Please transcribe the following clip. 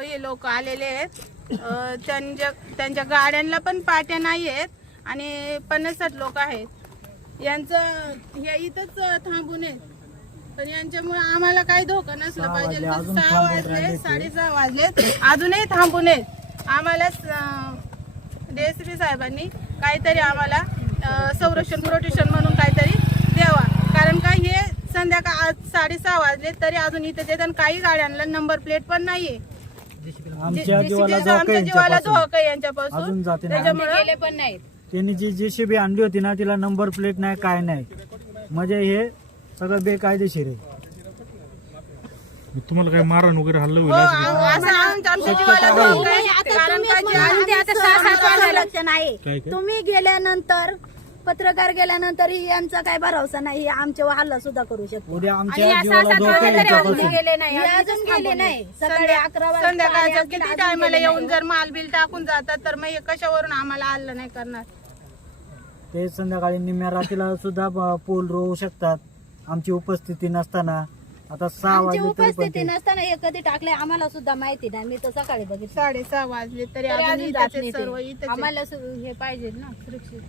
हे लोक आलेले आहेत. त्यांच्या त्यांच्या गाड्यांना पण पाट्या नाही आहेत आणि पन्नास साठ लोक आहेत. यांचं हे इथंच थांबून आहेत. पण यांच्यामुळे आम्हाला काही धोका नसला पाहिजे. सहा वाजले. साडेसहा वाजले अजूनही थांबून आहेत. आम्हाला डीएसपी साहेबांनी काहीतरी आम्हाला संरक्षण प्रोटेक्शन म्हणून काहीतरी द्यावा. कारण का हे संध्याकाळ आज साडेसहा वाजले तरी अजून इथे आणि काही गाड्यांना नंबर प्लेट पण नाहीये. आमच्या जे- जीवाला जे- धोका आमच्या आहे जीवाला यांच्यापासून. धोका आहे यांच्यापासून. अजून जाते नाही. त्याच्यामुळे गेले पण नाहीत. त्यांनी जी जेसीबी आणली होती ना तिला नंबर प्लेट नाही काय नाही. म्हणजे हे सगळं बेकायदेशीर आहे. मग तुम्हाला काय मारण वगैरे हल्लं हो होईल असं आम- असं आमच्या आमच्या जीवाला धोका आहे. कारण का जे आम्ही आता सहा सात वाजले लक्ष नाही. काय काय? तुम्ही गेल्यानंतर पत्रकार गेल्यानंतर यांचा काय भरोसा नाही आमच्यावर हल्ला सुद्धा करू शकतो उद्या आणि आमच्या जीवाला धोका अजून गेले नाही हे अजून गेले सकाळी अकरा वाजता आले संध्याकाळचं असतील, किती अजून टायमाला गेले येऊन नाही. जर माल बिल टाकून जातात तर मग हे कशावरून आम्हाला आलं नाही करणार? ते संध्याकाळी निम्या रात्रीला सुद्धा ब- पोल रोवू शकतात. आमची उपस्थिती नसताना. आता सहा आमची वाजले तरी पण उपस्थिती ते- नसताना हे कधी टाकले आम्हाला सुद्धा माहिती नाही. मी तर सकाळी बघितलं. साडेसहा वाजले तरी तरी अजून अजून इथेच जात आहेत नाही सर्व ते. आम्हाला सु- हे पाहिजे ना सुरक्षित.